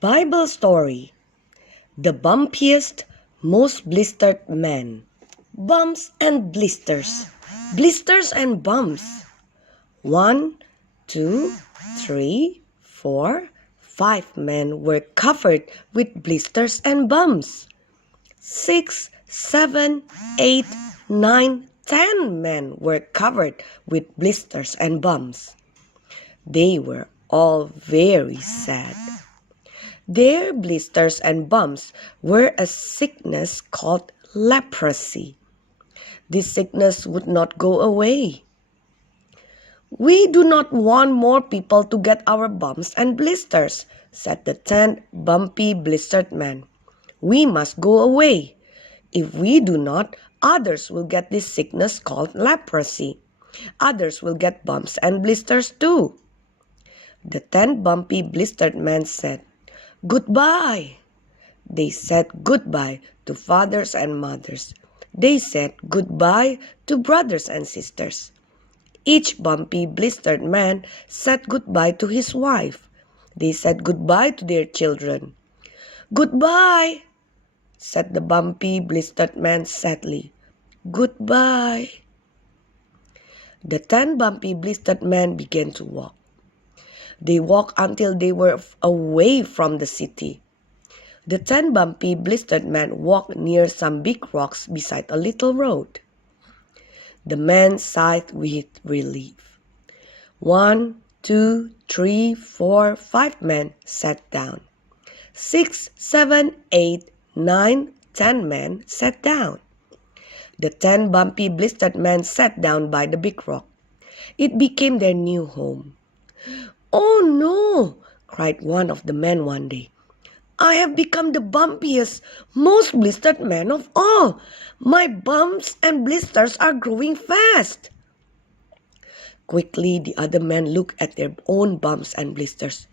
Bible story. The Bumpiest, Most-Blistered Man. Bumps and blisters. Blisters and bumps. 1, 2, 3, 4, 5 men were covered with blisters and bumps. 6, 7, 8, 9, 10 men were covered with blisters and bumps. They were all very sad. Their blisters and bumps were a sickness called leprosy. This sickness would not go away. "We do not want more people to get our bumps and blisters," said the 10 bumpy blistered men. "We must go away. If we do not, others will get this sickness called leprosy. Others will get bumps and blisters too." The 10 bumpy blistered men said, "Goodbye." They said goodbye to fathers and mothers. They said goodbye to brothers and sisters. Each bumpy blistered man said goodbye to his wife. They said goodbye to their children. "Goodbye," said the bumpy blistered man sadly. "Goodbye." The 10 bumpy blistered men began to walk. They walked until they were away from the city. The 10 bumpy blistered men walked near some big rocks beside a little road. The men sighed with relief. 1, 2, 3, 4, 5 men sat down. 6, 7, 8, 9, 10 men sat down. The 10 bumpy blistered men sat down by the big rock. It became their new home. "Oh no!" cried one of the men one day. "I have become the bumpiest, most blistered man of all. My bumps and blisters are growing fast." Quickly, the other men looked at their own bumps and blisters.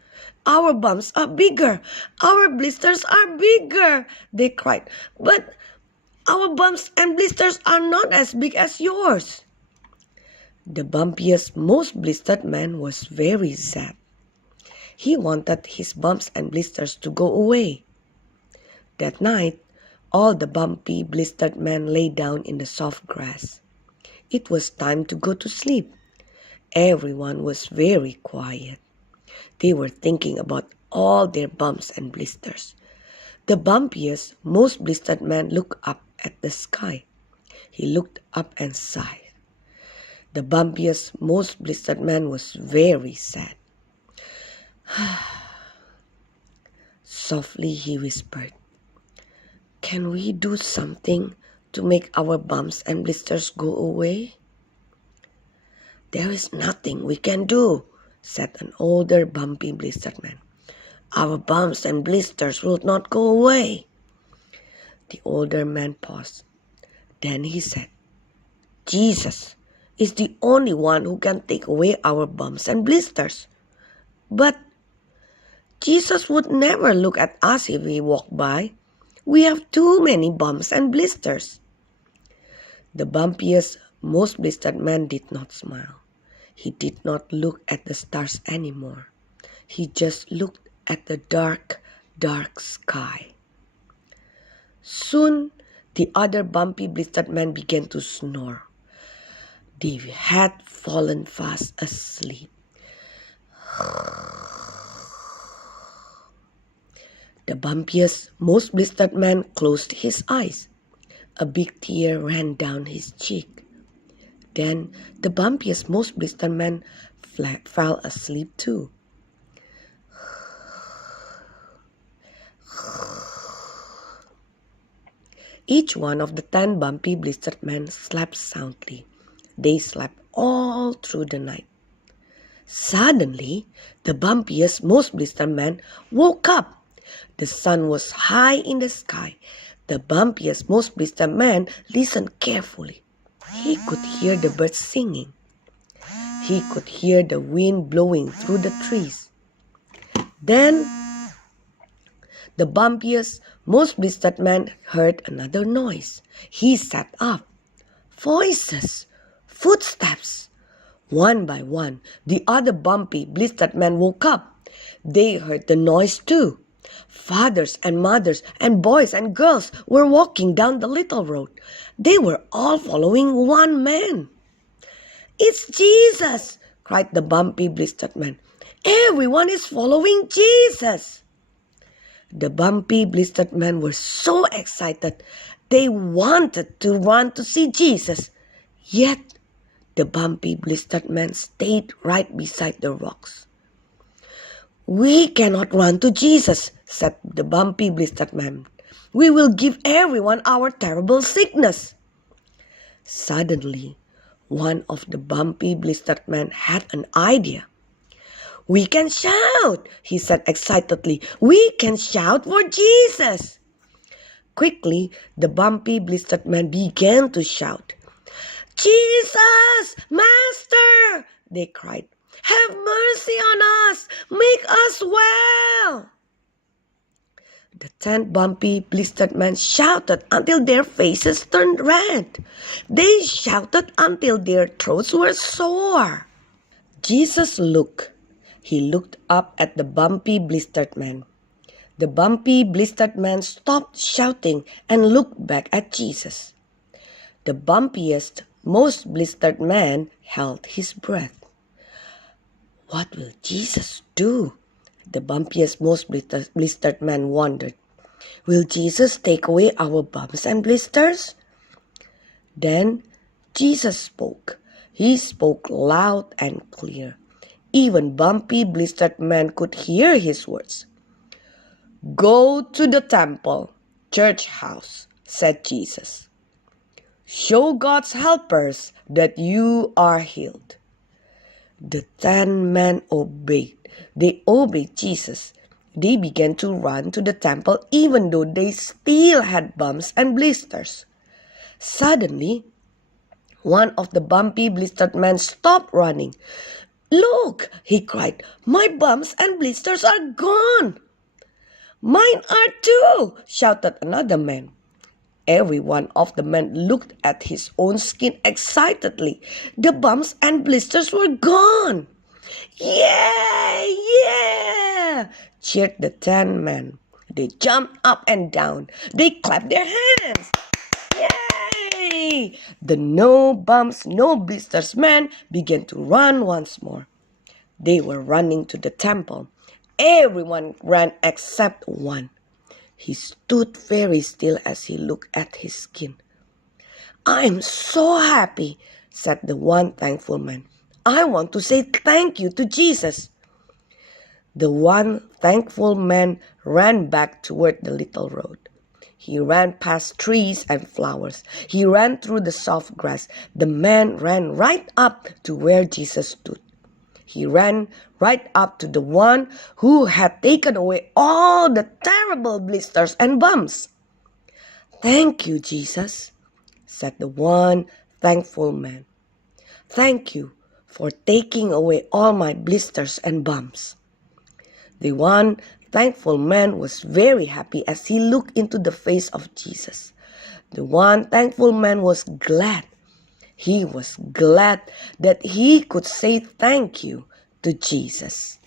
"Our bumps are bigger. Our blisters are bigger," they cried. "But our bumps and blisters are not as big as yours." The bumpiest, most blistered man was very sad. He wanted his bumps and blisters to go away. That night, all the bumpy, blistered men lay down in the soft grass. It was time to go to sleep. Everyone was very quiet. They were thinking about all their bumps and blisters. The bumpiest, most blistered man looked up at the sky. He looked up and sighed. The bumpiest, most blistered man was very sad. Softly he whispered, "Can we do something to make our bumps and blisters go away?" "There is nothing we can do," said an older bumpy blistered man. "Our bumps and blisters will not go away." The older man paused. Then he said, "Jesus is the only one who can take away our bumps and blisters. But Jesus would never look at us if he walked by. We have too many bumps and blisters." The bumpiest, most blistered man did not smile. He did not look at the stars anymore. He just looked at the dark, dark sky. Soon, the other bumpy blistered man began to snore. They had fallen fast asleep. The bumpiest, most blistered man closed his eyes. A big tear ran down his cheek. Then the bumpiest, most blistered man fell asleep too. Each one of the 10 bumpy blistered men slept soundly. They slept all through the night. Suddenly, the bumpiest, most blistered man woke up. The sun was high in the sky. The bumpiest, most blistered man listened carefully. He could hear the birds singing. He could hear the wind blowing through the trees. Then, the bumpiest, most blistered man heard another noise. He sat up. Voices! Footsteps! One by one, the other bumpy, blistered men woke up. They heard the noise too. Fathers and mothers and boys and girls were walking down the little road. They were all following one man. "It's Jesus!" cried the bumpy, blistered man. "Everyone is following Jesus!" The bumpy, blistered men were so excited. They wanted to run to see Jesus. Yet, the bumpy, blistered man stayed right beside the rocks. "We cannot run to Jesus," said the bumpy, blistered man. "We will give everyone our terrible sickness." Suddenly, one of the bumpy, blistered men had an idea. "We can shout," he said excitedly. "We can shout for Jesus." Quickly, the bumpy, blistered man began to shout. "Jesus, Master!" they cried. "Have mercy on us! Make us well!" The 10 bumpy, blistered men shouted until their faces turned red. They shouted until their throats were sore. Jesus looked. He looked up at the bumpy, blistered man. The bumpy, blistered man stopped shouting and looked back at Jesus. The bumpiest, most blistered man held his breath. What will Jesus do? The bumpiest, most blistered man wondered. Will Jesus take away our bumps and blisters? Then Jesus spoke. He spoke loud and clear. Even bumpy, blistered man could hear his words. "Go to the temple, church house," said Jesus. "Show God's helpers that you are healed." The 10 men obeyed. They obeyed Jesus. They began to run to the temple even though they still had bumps and blisters. Suddenly, one of the bumpy, blistered men stopped running. "Look," he cried, "my bumps and blisters are gone." "Mine are too," shouted another man. Every one of the men looked at his own skin excitedly. The bumps and blisters were gone. "Yeah, yeah!" cheered the 10 men. They jumped up and down. They clapped their hands. Yay! The no bumps, no blisters men began to run once more. They were running to the temple. Everyone ran except one. He stood very still as he looked at his skin. "I'm so happy," said the one thankful man. "I want to say thank you to Jesus." The one thankful man ran back toward the little road. He ran past trees and flowers. He ran through the soft grass. The man ran right up to where Jesus stood. He ran right up to the one who had taken away all the terrible blisters and bumps. "Thank you, Jesus," said the one thankful man. "Thank you for taking away all my blisters and bumps." The one thankful man was very happy as he looked into the face of Jesus. The one thankful man was glad. He was glad that he could say thank you to Jesus.